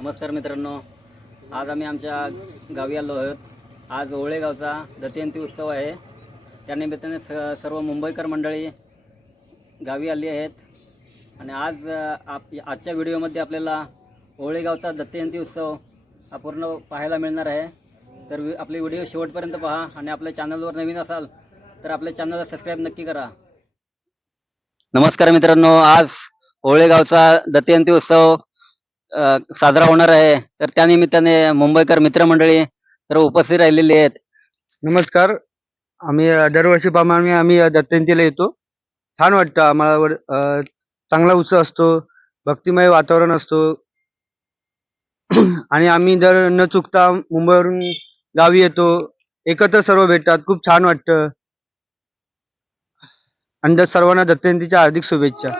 नमस्कार मित्रांनो, आज आम्ही आमच्या गावी आलो आहोत। आज ओळेगावचा दत्तजयंती उत्सव आहे। त्यानिमित्ताने सर्व मुंबईकर मंडळी गावी आली आहेत आणि आजच्या व्हिडिओमध्ये आपल्याला ओळेगावचा दत्तजयंती उत्सव हा पूर्ण पाहायला मिळणार आहे। तर आपले व्हिडिओ शेवटपर्यंत पहा आणि आपल्या चॅनलवर नवीन असाल तर आपल्या चॅनलला सबस्क्राईब नक्की करा। नमस्कार मित्रांनो, आज ओळेगावचा दत्तजयंती उत्सव साजरा होणार आहे। तर त्यानिमित्ताने मुंबईकर मित्रमंडळी सर्व उपस्थित राहिलेली आहेत। नमस्कार, आम्ही दरवर्षीप्रमाणे आम्ही दत्तजयंतीला येतो। छान वाटतं आम्हाला। चांगला उत्सव असतो, भक्तिमय वातावरण असतो आणि आम्ही दर न चुकता मुंबईवरून गावी येतो, एकत्र सर्व भेटतात, खूप छान वाटतं। आणि सर्वांना दत्तजयंतीच्या हार्दिक शुभेच्छा।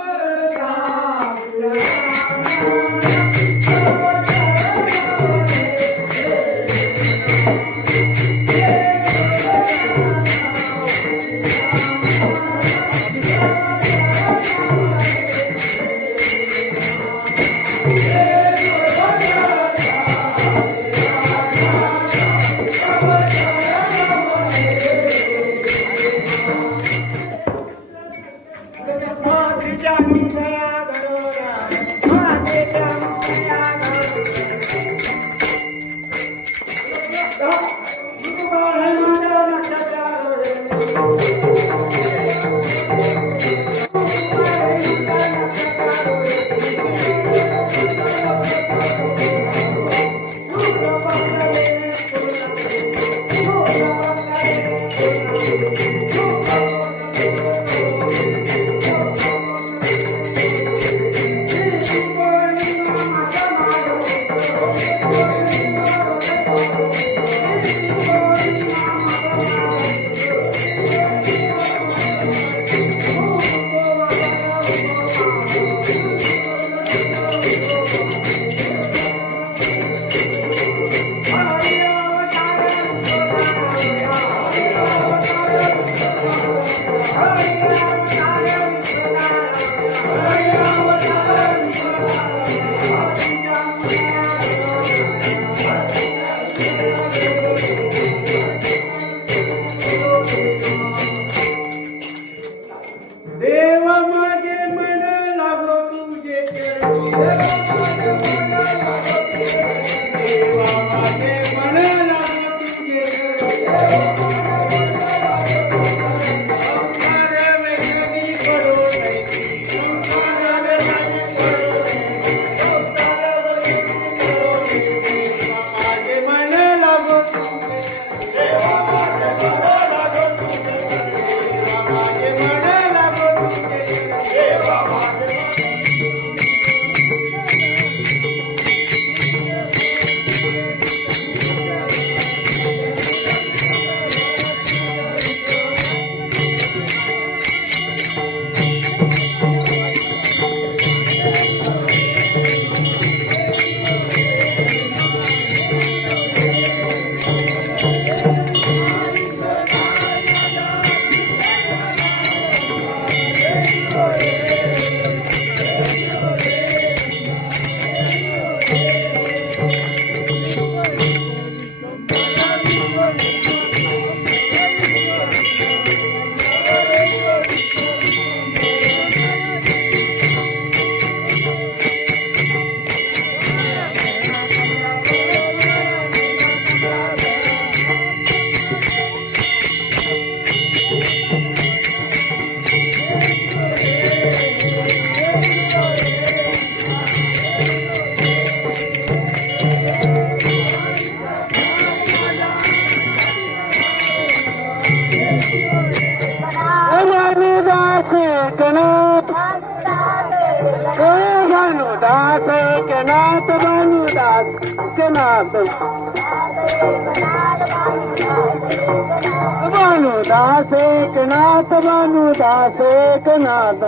भानुदास एकनाथ भानुदास एकनाथ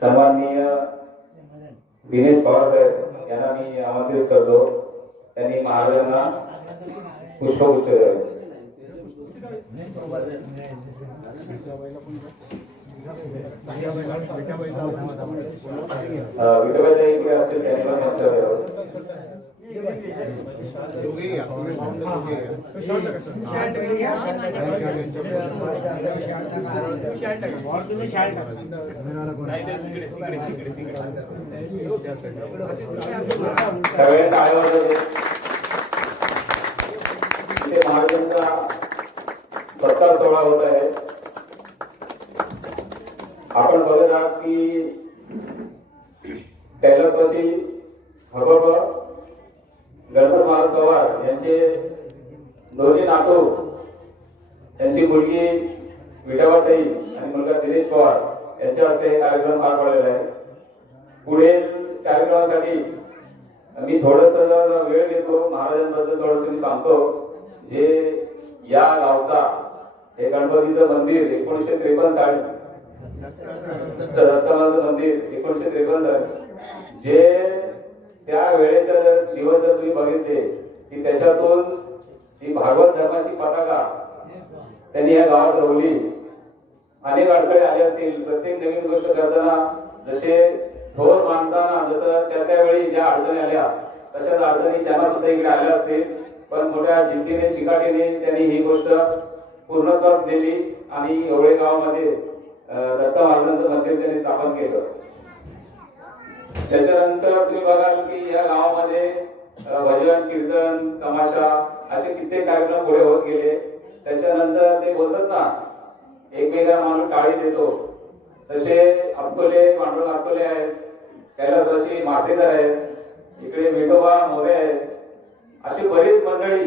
सन्माननीय दिनेश पवार साहेब यांना मी आमंत्रित करतो. त्यांनी महाराजांना पुष्पगुच्छ द्यावे. विठोबाच्या इकडे असेल त्यांनी पण मंत्र द्यावं. सगळे टाळ्या वाजवते. इथे महाराजांचा सत्कार सोहळा होत आहे. आपण बघत आहात की कैलासवासी हबब गणपत महाराज पवार यांचे दोन्ही नातू, त्यांची मुलगी विठाबाताई आणि मुलगा दिनेश पवार यांच्या हस्ते हे कार्यक्रम पार पडलेला आहे. पुढे कार्यक्रमासाठी मी थोडस वेळ घेतो. महाराजांबद्दल थोडस मी सांगतो. जे या गावचा हे गणपतीचं मंदिर 1953 साली दत्तमाचं मंदिर 1953 जे त्या वेळेचे दिवस जर तुम्ही बघितले की त्याच्यातून ही भागवत धर्माची पताका त्यांनी या गावात रोवली. अनेक अडथळे आले असतील. प्रत्येक नवीन गोष्ट करताना जसे थोर मानताना जसं त्या त्यावेळी ज्या अडचणी आल्या तशाच अडचणी त्यांना सुद्धा इकडे आल्या असतील. पण मोठ्या जिद्दीने चिकाटीने त्यांनी ही गोष्ट पूर्णत्वास दिली आणि एवढे गावामध्ये दत्त महाराजांचं मंदिर त्यांनी स्थापन केलं. त्याच्यानंतर तुम्ही बघाल की या गावामध्ये भजन, कीर्तन, तमाशा असे कित्येक कार्यक्रम पुढे होत गेले. त्याच्यानंतर ते बोलतात ना, एकमेकांना माणूस टाळी देतो, तसे अक्कोले, पांडुरंग अक्कोले आहेत, कैलासवासी मासेकर आहेत, इकडे विठोबा मोरे आहेत, अशी बरीच मंडळी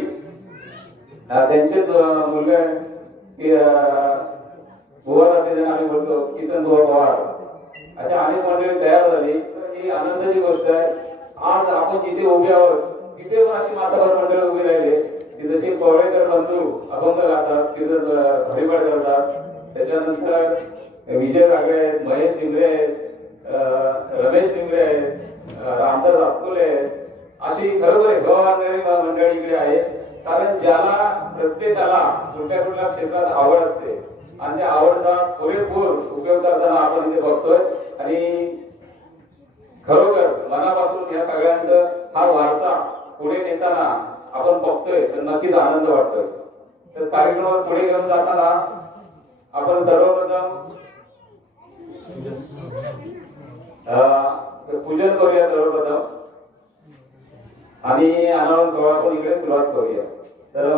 त्यांचेच मुलगा बुवा जाते आम्ही बोलतो किसन बुवा पवार, अशा अनेक मंडळी तयार झाली. ही आनंदाची गोष्ट आहे. आज आपण जिथे उभे आहोत तिथे पण अशी माताभर मंडळ उभी राहिले की जशी पवळेकर बंधू अभंग गातात, कीर्तन हरिपाठ करतात. त्याच्यानंतर विजय रागडे आहेत, महेश टिंगरे आहेत, रमेश टिंगरे आहेत, रामदास अक्कोले आहेत. अशी खरोखर गौरवणारी मंडळी इकडे आहे. कारण ज्याला प्रत्येकाला कुठल्या कुठल्या क्षेत्रात आवड असते आणि त्या आवडचा पुरेपूर उपयोग करताना आपण इथे बघतोय. आणि खरोखर मनापासून या सगळ्यांचं हा वारसा पुढे नेताना आपण बघतोय तर नक्कीच आनंद वाटतोय. तर कार्यक्रमात पुढे घेऊन जाताना आपण सर्वप्रथम पूजन करूया सर्वप्रथम आणि अनावरण सोहळा आपण इकडे सुरुवात करूया. तर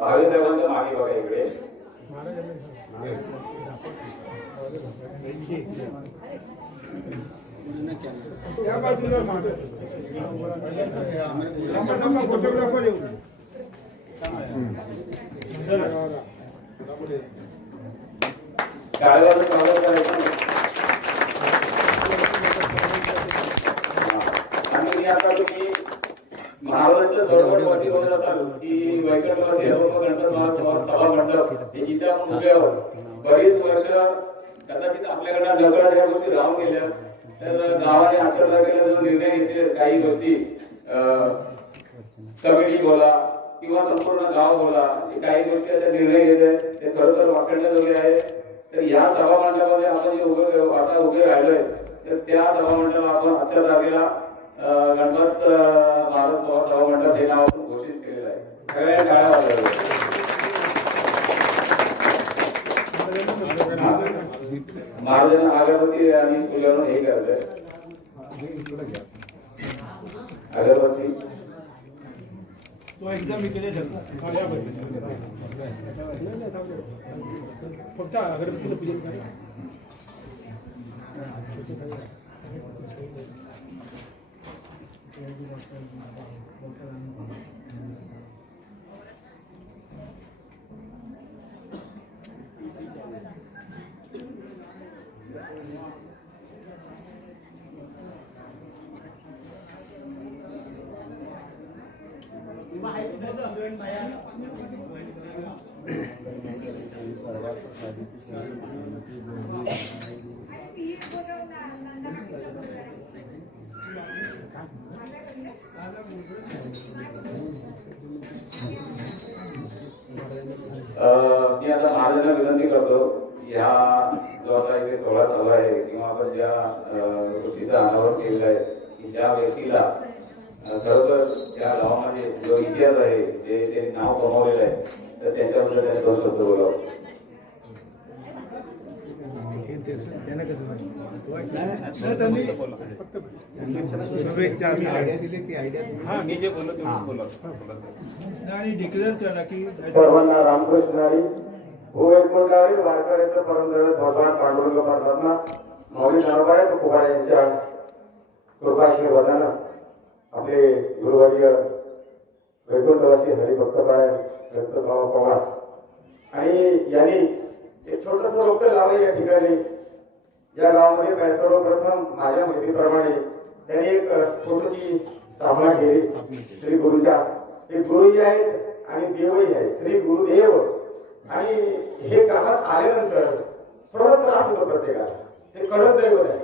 भावी साहेबांच्या मागे बघा इकडे. फोटोग्राफर येऊ शाळेवर स्वागत करायचं. आणि आता तुम्ही महाराष्ट्र दरबार वाटी बघत असाल की वैकटवासी गणपत महाराज सभा मंडप हे जिथे आपण उभे आहोत. बरीच वर्ष कदाचित आपल्याकडे नकळत या गोष्टी राहून गेल्या. तर गावाने अक्षरधारेला जो निर्णय घेतले काही गोष्टी कमिटी बोला किंवा संपूर्ण गाव बोला, काही गोष्टी अशा निर्णय घेतले ते खरोखर वाकडण्याजोगे आहे. तर या सभा मंडपामध्ये आपण जे आता उभे राहिलोय तर त्या सभा मंडपाला आपण अक्षरधारेला गणपत महाराज पवार सभा मंडप हे नाव आपण घोषित केलेलं आहे. सगळ्या टाळ्या वाजवल्या. महाराजांना अगरबत्ती आणि फुलं हे करतोय. अगरबत्ती एकदम इकडे फक्त अगरबत्तीला पूजन करा. मी आता महाराजांना विनंती करतो, ह्या जो आता इथे सोहळा चालू आहे किंवा आपण ज्या गोष्टीचं अनावरण केलेलं आहे की ज्या व्यक्तीला खरोखर त्या गावामध्ये जो इतिहास आहे, जे ते नाव कमावलेलं आहे, तर त्याच्याबद्दल त्याने 2 शब्द बोलावं. मी जे बोललो ते बोला आणि डिक्लेअर करा की सर्वांना रामकृष्ण हरी. हो एक मंडळी वारकऱ्याचं परमदर भगवान पांडुरंग परमात्मा माऊली नारायण तुकोबा यांच्या कृपाशीर्वादानं आपले गुरुवर्य वैकुंठवासी हरिभक्तपारायण दत्तभाऊ पवार आणि यांनी एक छोटस रोप लावलं या ठिकाणी. या गावामध्ये सर्वप्रथम माझ्या माहितीप्रमाणे त्यांनी एक छोटीशी स्थापना केली श्री गुरुच्या. हे गुरुही आहेत आणि देवही आहेत, श्री गुरुदेव. आणि हे गावात आल्यानंतर थोडा त्रास होतो प्रत्येकाला. हे कडक दैवत आहे.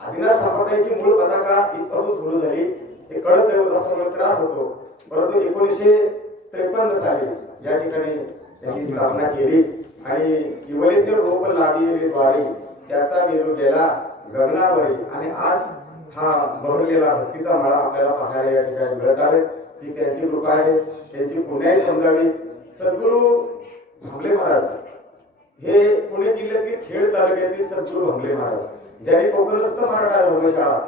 आदिनाथ संप्रदायाची मूळ पताका इथपासून सुरू झाली. हे कडक दैवत असल्यामुळे त्रास होतो. परंतु 1953 साली या ठिकाणी त्यांनी स्थापना केली आणि इवलेसे रोप लावी द्वारी त्याचा वेरू गेला गगनावरी. आणि आज हा बहरलेला भक्तीचा माळा आपल्याला पाहायला या ठिकाणी मिळत आहे. ही त्यांची कृपा आहे, त्यांची पुण्याही समजावी. सद्गुरू भांबले महाराज हे पुणे जिल्ह्यातील खेड तालुक्यातील सद्गुरू भांबले महाराज ज्यांनी कोकणस्थ मराठा धर्मशाळा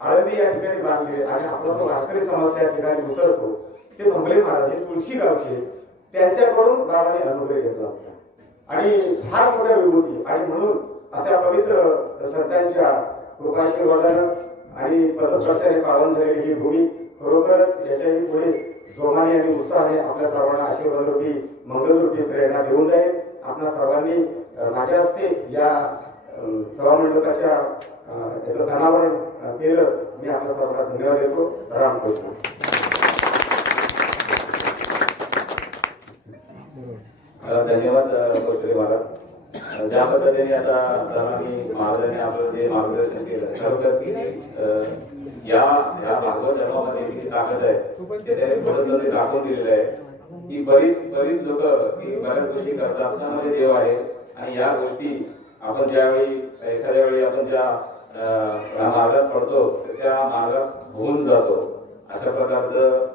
आळंदी या ठिकाणी बांधली आणि आपला तो वारकरी समाज त्या ठिकाणी उतरतो. ते भांबले महाराज हे तुळशी गावचे, त्यांच्याकडून बाबाने अनुभव घेतला आणि फार मोठ्या विभूती. आणि म्हणून अशा पवित्र संतांच्या कृपाशीर्वादानं आणि पदस्पर्शाने पावन झालेली ही भूमी खरोखरच याच्याही पुढे जोमाने आणि उत्साहाने आपल्या सर्वांना आशीर्वादरूपी मंगलरूपी प्रेरणा देऊन जाईल. आपल्या सर्वांनी माझ्या हस्ते या सभामंडपाच्या याचं अनावरण केलं. मी आपल्या सर्वांना धन्यवाद देतो. रामकृष्ण. धन्यवाद कोश्री महाराज. ज्या पद्धतीने आता सर्वांनी महाराजांनी आपलं जे मार्गदर्शन केलं, खरोखर की या भागवत धर्मामध्ये जी ताकद आहे ते त्याने थोडंसं ते दाखवून दिलेलं आहे की बरीच लोक की बऱ्याच गोष्टी करतात त्यामध्ये देव आहे. आणि या गोष्टी आपण ज्यावेळी एखाद्या वेळी आपण ज्या मार्गात पडतो त्या मार्गात होऊन जातो. अशा प्रकारचं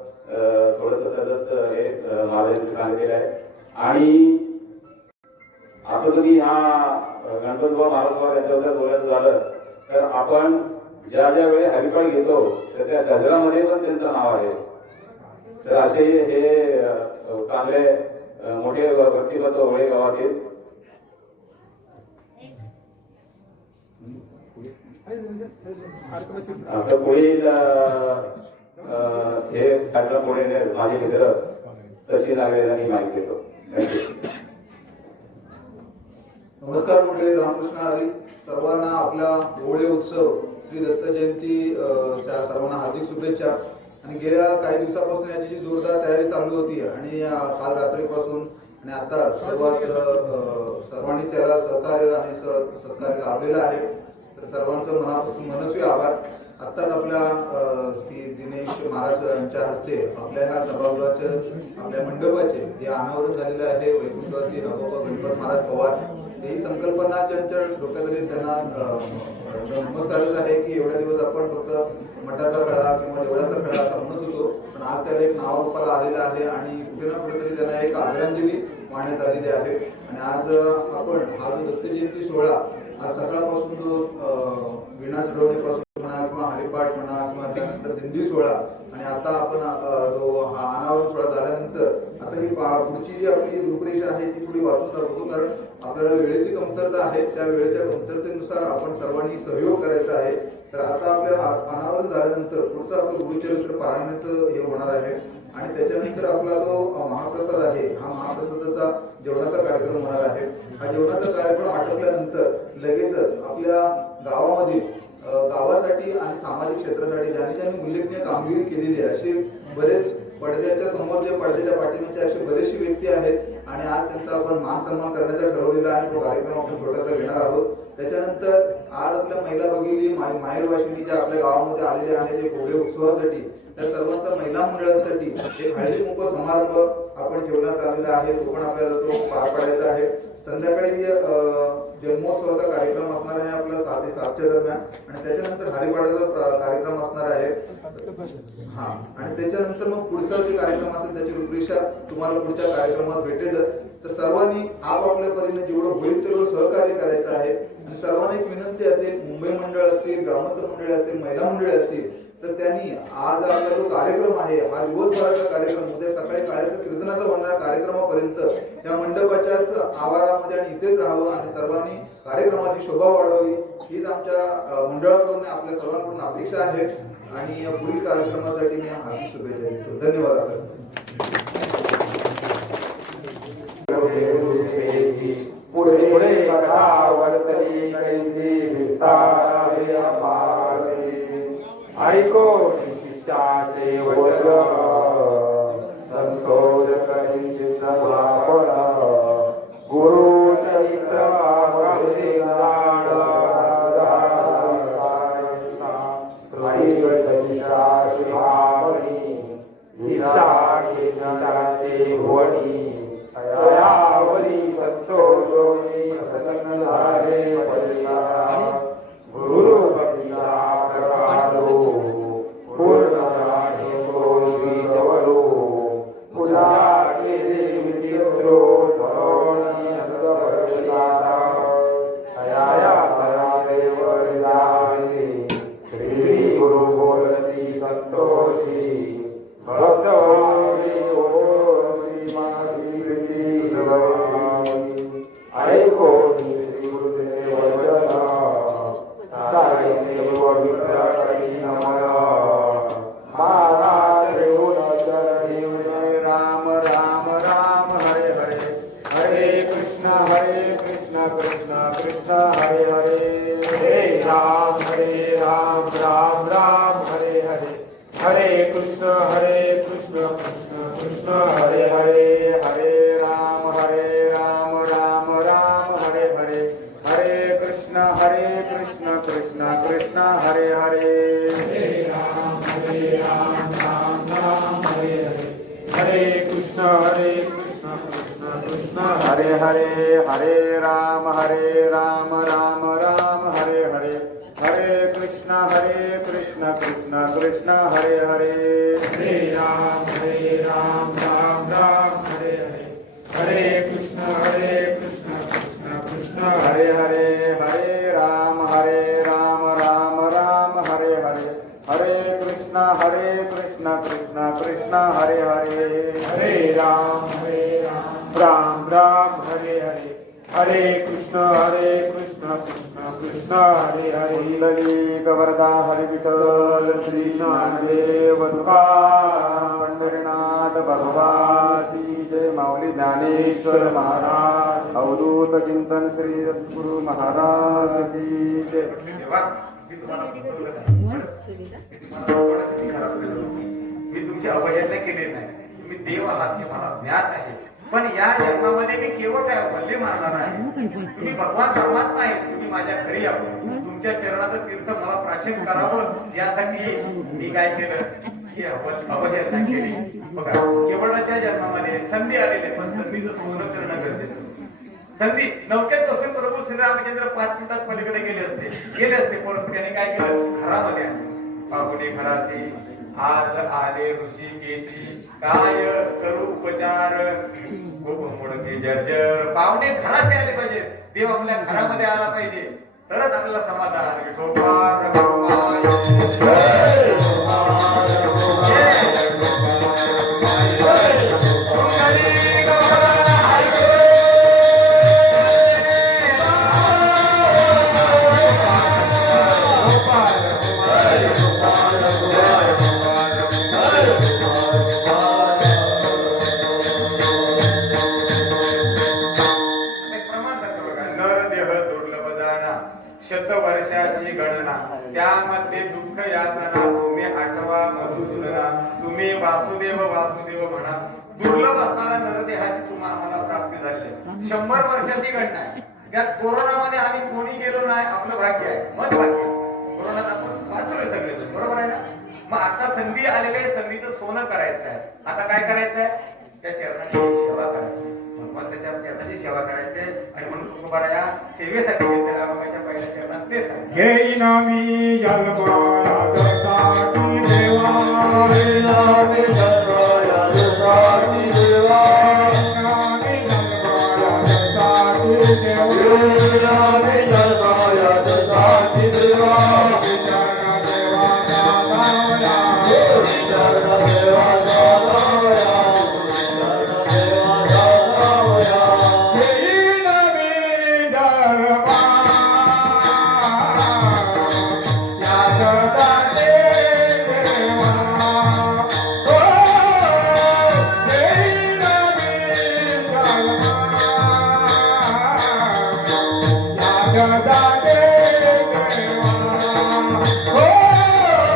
थोडंसं त्याच हे महाराजांनी सांगितलेलं आहे. आणि आता तुम्ही हा गणपतबाबा महाराज यांच्याबद्दल बोलायचं झालं तर आपण ज्या वेळी हरिपाठ घेतो तर त्या गजरामध्ये पण त्यांचं नाव आहे. तर असे हे चांगले मोठे व्यक्तिमत्व होळे गावातील. आता पुढील हे कार्यक्रम पुढे माझे मित्र सचिन नागरे यांनी माहिती देतो. थँक्यू. नमस्कार मंडळी, रामकृष्ण हरी. सर्वांना आपला होळे उत्सव श्री दत्त जयंती च्या सर्वांना हार्दिक शुभेच्छा. आणि गेल्या काही दिवसापासून याची जी जोरदार तयारी चालू होती आणि काल रात्रीपासून आणि आता सर्वात सर्वांनी त्याला सहकार्य आणि सत्कार्य लाभलेलं आहे. तर सर्वांचं मनापासून मनस्वी आभार. आत्ताच आपल्या श्री दिनेश महाराज यांच्या हस्ते आपल्या ह्या सभागृहाचे आपल्या मंडपाचे जे अनावरण झालेलं आहे वैकुंठवासी हबोबा गणपत महाराज पवार. ही संकल्पना ज्यांच्या डोक्यात आली त्यांना नमस्कारच आहे की एवढ्या दिवस आपण फक्त मठाचा खळा किंवा देवळाचा खळा असा म्हणत होतो, पण आज त्याला एक नावारूपाला आलेलं आहे आणि कुठे ना कुठेतरी त्यांना एक आदरांजली वाहण्यात आलेली आहे. आणि आज आपण हा जो दत्त जयंती सोहळा आज सकाळपासून जो वीणा चढवण्यापासून म्हणा किंवा हरिपाठ म्हणा किंवा त्यानंतर दिंडी सोहळा आणि आता आपण जो हा अनावरण सोहळा झाल्यानंतर आता ही पुढची जी आपली रूपरेषा आहे ती थोडी वाचून दाखवतो, कारण आपल्याला वेळेची कमतरता आहे. त्या वेळेच्या कमतरतेनुसार आपण सर्वांनी सहयोग करायचा आहे. तर आता आपल्या अनावरण झाल्यानंतर पुढचं आपलं गुरुचरित्र पारायणाचं हे होणार आहे आणि त्याच्यानंतर आपला जो महाप्रसाद आहे हा महाप्रसादाचा जेवणाचा कार्यक्रम होणार आहे. हा जेवणाचा कार्यक्रम आटोपल्यानंतर लगेचच आपल्या गावामध्ये गावासाठी आणि सामाजिक क्षेत्रासाठी ज्यांनी उल्लेखनीय कामगिरी केलेली आहे असे बरेच पडद्याच्या समोर जे पडद्याच्या पाठीमागचे असे बरेचसे व्यक्ती आहेत आणि आज त्यांचा आपण मान सन्मान करण्याचा ठरवलेला आहे. तो कार्यक्रम आपण छोटासा घेणार आहोत. त्याच्यानंतर आज आपल्या महिला भगिनी माहेर वाशिनी ज्या आपल्या गावामध्ये आलेले आहेत जे घोडे उत्सवासाठी, त्या सर्वांचा महिला मंडळांसाठी एक हळदी कुंकू समारंभ आपण ठेवण्यात आलेला आहे. तो पण आपल्याला तो पार पाडायचा आहे. संध्याकाळी जन्मोत्सवाचा कार्यक्रम असणार आहे आपला 6 ते 7च्या दरम्यान, आणि त्याच्यानंतर हरिपाठाचा कार्यक्रम असणार आहे. हा, आणि त्याच्यानंतर मग पुढचा जे कार्यक्रम असेल त्याची रूपरेषा तुम्हाला पुढच्या कार्यक्रमात भेटेलच. तर सर्वांनी आपापल्या परीने जेवढं होईल तेवढं सहकार्य करायचं आहे. आणि सर्वांना एक विनंती असेल, मुंबई मंडळ असतील, ग्रामस्थ मंडळे असतील, महिला मंडळे असतील, तर त्यांनी आज आपला जो कार्यक्रम आहे हा दिवसभराचा कार्यक्रम, उद्या सकाळी काळ्याचा कीर्तनाचा होणाऱ्या कार्यक्रमापर्यंत या मंडपाच्याच आवारामध्ये आणि इथेच राहावं आणि सर्वांनी कार्यक्रमाची शोभा वाढवावी हीच आमच्या मंडळाकडून आपल्या सर्वांकडून अपेक्षा आहे. आणि या पुढील कार्यक्रमासाठी मी हार्दिक शुभेच्छा देतो. धन्यवाद. पुढे कथा वर्तली कैसी विस्तारावे अपारे, ऐको शिष्याचे वचन संतोष करिचित आपण, गुरु चरित्र भुवनी दयावरी संतोषोनी प्रसन्न झाले परिवार, गुरु भक्तीचा प्रकारो पूर्ण जवळो पुन्हा केले विचित्रो धरोणी अंग भरविला तया देव जाणे, श्री गुरु बोलती संतोषी भक्त ऐको श्री गुरुदेव वचन महाराज चरणी राम राम राम हरे हरे, हरे कृष्ण कृष्ण कृष्ण हरे हरे, हरे राम राम राम हरे हरे, हरे कृष्ण कृष्ण कृष्ण हरे हरे, हरे राम राम राम हरे हरे, हरे कृष्ण कृष्ण कृष्ण हरे हरे, हरे राम राम राम हरे हरे, हरे कृष्ण कृष्ण कृष्ण हरे हरे, हरे राम राम राम हरे हरे, हरे कृष्ण कृष्ण कृष्ण हरे हरे, हरे राम राम राम हरे हरे, हरे कृष्ण कृष्ण कृष्ण हरे हरे, हरे राम राम राम हरे हरे, हरे कृष्ण कृष्ण कृष्ण हरे हरे, हरे राम राम हरे हरे, हरे कृष्ण कृष्ण कृष्ण हरे हरे, ललित वरदा हरि विठ्ठल श्री ज्ञानदेव तुकाराम पंढरीनाथ भगवती जय, माऊली ज्ञानेश्वर महाराज, अवधूत चिंतन श्री सद्गुरु महाराज की जय. मी तुमची अवहेलना केली नाही, तुम्ही देव आहात हे मला ज्ञात आहे, पण या जन्मामध्ये मी केवळ काय वल्ले मारणार आहे. तुम्ही भगवान परमात्मा आहे, तुम्ही माझ्या घरी यावं, तुमच्या चरणाचं तीर्थ मला प्राचीन करावं यासाठी मी काय केलं, ही अवहेलना केली. बघा, केवळच्या जन्मामध्ये संधी आलेली, पण संधीचं सोनं करणं गरजेचं. संधी नवक्यात बसून प्रभू श्रीरामचंद्र 5 मिनिटात पलीकडे गेले असते, परंतु त्याने काय केलं, घरामध्ये पाहुणे घराचे आज आले ऋषिकेशी, काय करू उपचार, खूप मोडके जर्जर. पाहुणे घराचे आले पाहिजे, देव आपल्या घरामध्ये आला पाहिजे, तरच आपल्याला समाधान. विठोबा रघुमाई जय, शतवर्षाची गणना, त्यामध्ये दुःख यातना, तुम्ही आठवा मधुसूदना, तुम्ही वासुदेव म्हणा. दुर्लभ असणाऱ्या नरदेहाची तुम्हाला मला प्राप्ती झाली. 100 वर्षाची गणना आहे. त्यात कोरोनामध्ये आम्ही कोणी गेलो नाही, आपलं भाग्य आहे, मत भाग्य. कोरोनात आपण वाचलोय सगळे, बरोबर आहे ना? मग आता संधी आलेली आहे, संधीचं सोनं करायचं आहे. आता काय करायचं आहे? त्या चरणाची सेवा करायची, भगवान त्याच्या चरणाची सेवा करायची आणि म्हणून तुकोबा या सेवेसाठी घेतलेल्या बाबाच्या पहिल्या चरणात तेच आहे. घेईन मी जन्मासाठी देवा, घेईन मी जन्मासाठी देवा, घेईन मी जन्मासाठी देवा, विचारणा देवाचा दावया, विचारणा देवाचा दावया, विचारणा देवाचा दावया. घेईन मी जन्मा यासाठी देवा, ओ घेईन मी जन्मा यासाठी देवा, ओ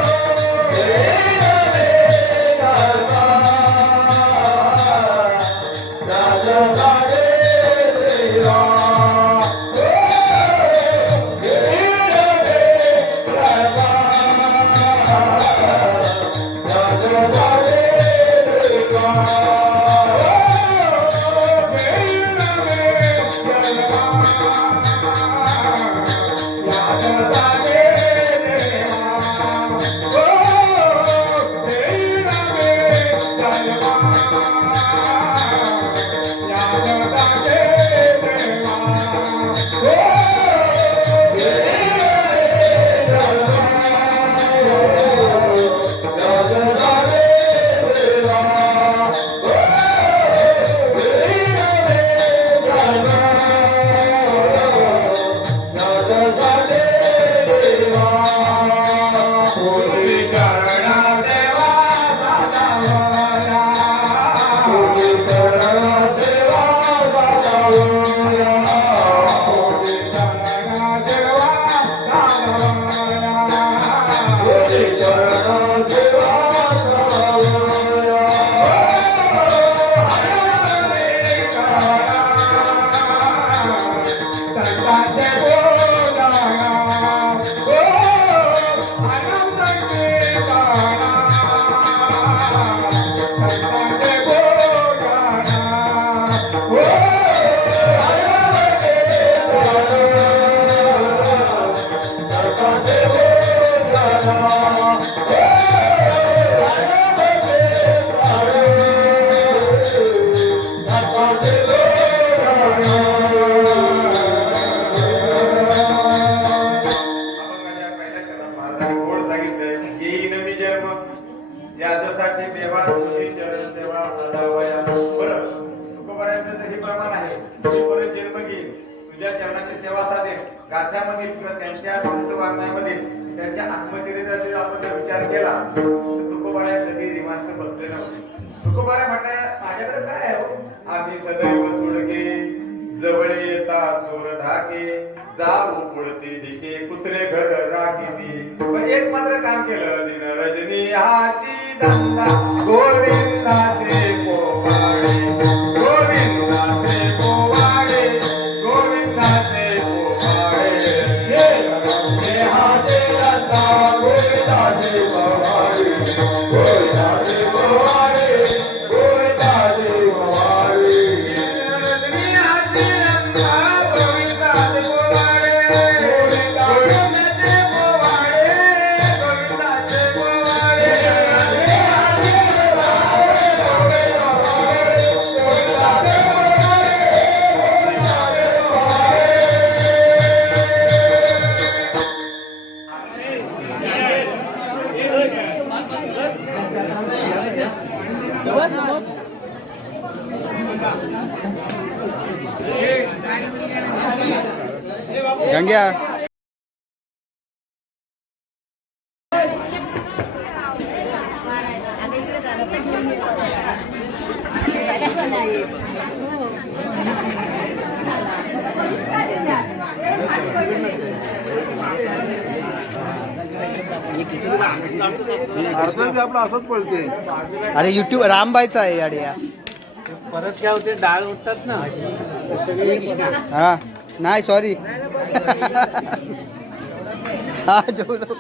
घेईन मी जन्मा यासाठी देवा, अभंगाच्या पहिल्या चरणात महाराजांनी गोड सांगितलंय, येईन मी जन्म याच्यासाठी देवा तुझी चरण सेवा साधावया. बरं, तुकोबारायांचं तर हे प्रमाण आहे, मी परत जन्म घेईन, तुझ्या चरणाची सेवा साधेन. गाथ्यामधील किंवा त्यांच्या संत वाङ्मयामधील त्यांच्या आत्मचरित्राचा आपण जर विचार केला तर तुकोबारा कधी निवांत बसले नव्हते. तुकोबारा म्हणतात, माझ्याकडे काय आहे हो? आम्ही सदैव सुडके, जवळ येता चोर धाके, जाऊ पुढते ढिके, कुत्रे घर राखीती. पण एक मात्र काम केलं, दिन रजनी हाती धंदा, गोविंदाचे पोवाडे, गोविंदाचे पोवाडे, गोविंदाचे पोवाडे. हे रजनी हाती धंदा, गोविंदाचे पोवाडे, गोविंदाचे पोवाडे, गोविंदाचे पोवाडे. रजनी हाती धंदा, गोविंदाचे पोवाडे, गोविंदाचे पोवाडे, गोविंदाचे पोवाडे. रजनी हाती धंदा, गोविंदाचे पोवाडे, गोविंदाचे पोवाडे, गोविंदाचे पोवाडे. गंग्या आपला असंच पळते. अरे युट्यूब रामबाईचा आहे अडे परत काय होते, डाळ उठतात ना. हा नाही सॉरी हा जेवलो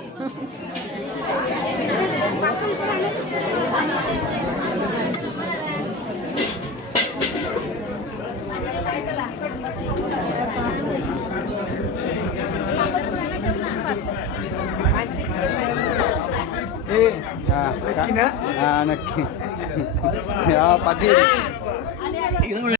हा नक्की हा पाटील